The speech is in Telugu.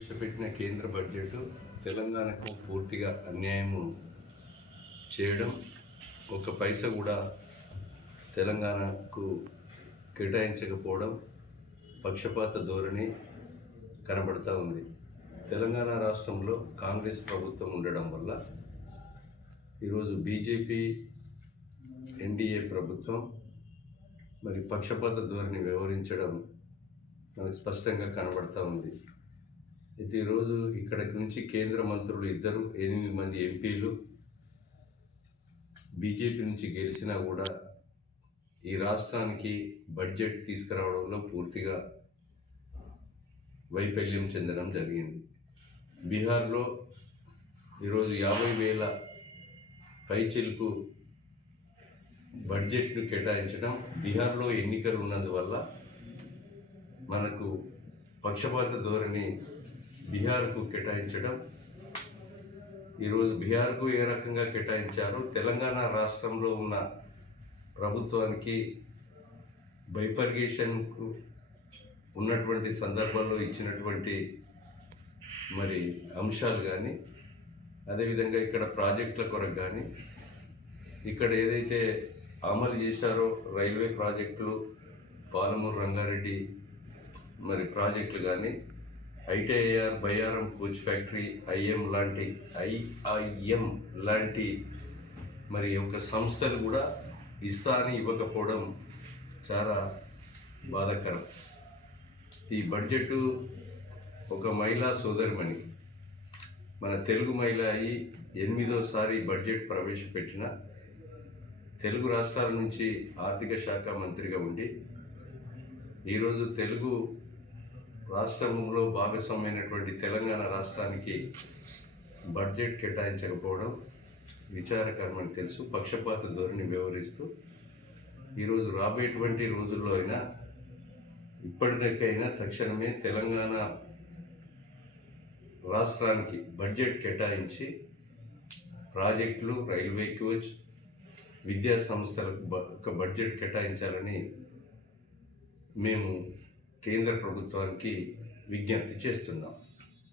ప్రవేశపెట్టిన కేంద్ర బడ్జెట్ తెలంగాణకు పూర్తిగా అన్యాయము చేయడం ఒక పైస కూడా తెలంగాణకు కేటాయించకపోవడం పక్షపాత ధోరణి కనబడతా ఉంది. తెలంగాణ రాష్ట్రంలో కాంగ్రెస్ ప్రభుత్వం ఉండడం వల్ల ఈరోజు బీజేపీ ఎన్డీఏ ప్రభుత్వం మరి పక్షపాత ధోరణి వ్యవహరించడం మనకు స్పష్టంగా కనబడతా ఉంది. ఈరోజు ఇక్కడి నుంచి కేంద్ర మంత్రులు ఇద్దరు ఎనిమిది మంది ఎంపీలు. బీజేపీ నుంచి గెలిచినా కూడా ఈ రాష్ట్రానికి బడ్జెట్ తీసుకురావడంలో పూర్తిగా వైఫల్యం చెందడం జరిగింది. బీహార్లో ఈరోజు యాభై వేల పైచిలకు బడ్జెట్ను కేటాయించడం బీహార్లో ఎన్నికలు ఉన్నందువల్ల మనకు పక్షపాత ధోరణి బీహార్కు కేటాయించడం ఈరోజు బీహార్కు ఏ రకంగా కేటాయించారు తెలంగాణ రాష్ట్రంలో ఉన్న ప్రభుత్వానికి బైఫర్గేషన్కు ఉన్నటువంటి సందర్భంలో ఇచ్చినటువంటి మరి అంశాలు కానీ అదేవిధంగా ఇక్కడ ప్రాజెక్టుల కొరకు కానీ ఇక్కడ ఏదైతే అమలు చేశారో రైల్వే ప్రాజెక్టులు పాలమూరు రంగారెడ్డి మరి ప్రాజెక్టులు కానీ ITIR Bayyaram coach factory IM లాంటి ఐఐఎం లాంటి మరి ఒక సంస్థలు కూడా ఇస్తా అని ఇవ్వకపోవడం చాలా బాధాకరం. ఈ బడ్జెట్ ఒక మహిళా సోదరిమణి మన తెలుగు మహిళ అయి ఎనిమిదోసారి బడ్జెట్ ప్రవేశపెట్టిన తెలుగు రాష్ట్రాల నుంచి ఆర్థిక శాఖ మంత్రిగా ఉండి ఈరోజు తెలుగు రాష్ట్రంలో భాగస్వామైనటువంటి తెలంగాణ రాష్ట్రానికి బడ్జెట్ కేటాయించకపోవడం విచారకరమని తెలుసు. పక్షపాత ధోరణి వ్యవహరిస్తూ ఈరోజు రాబోయేటువంటి రోజుల్లో అయినా ఇప్పటికైనా తక్షణమే తెలంగాణ రాష్ట్రానికి బడ్జెట్ కేటాయించి ప్రాజెక్టులు రైల్వే కోచ్ విద్యా సంస్థలకు బ- ఒక బడ్జెట్ కేటాయించాలని మేము కేంద్ర ప్రభుత్వానికి విజ్ఞప్తి చేస్తున్నాం.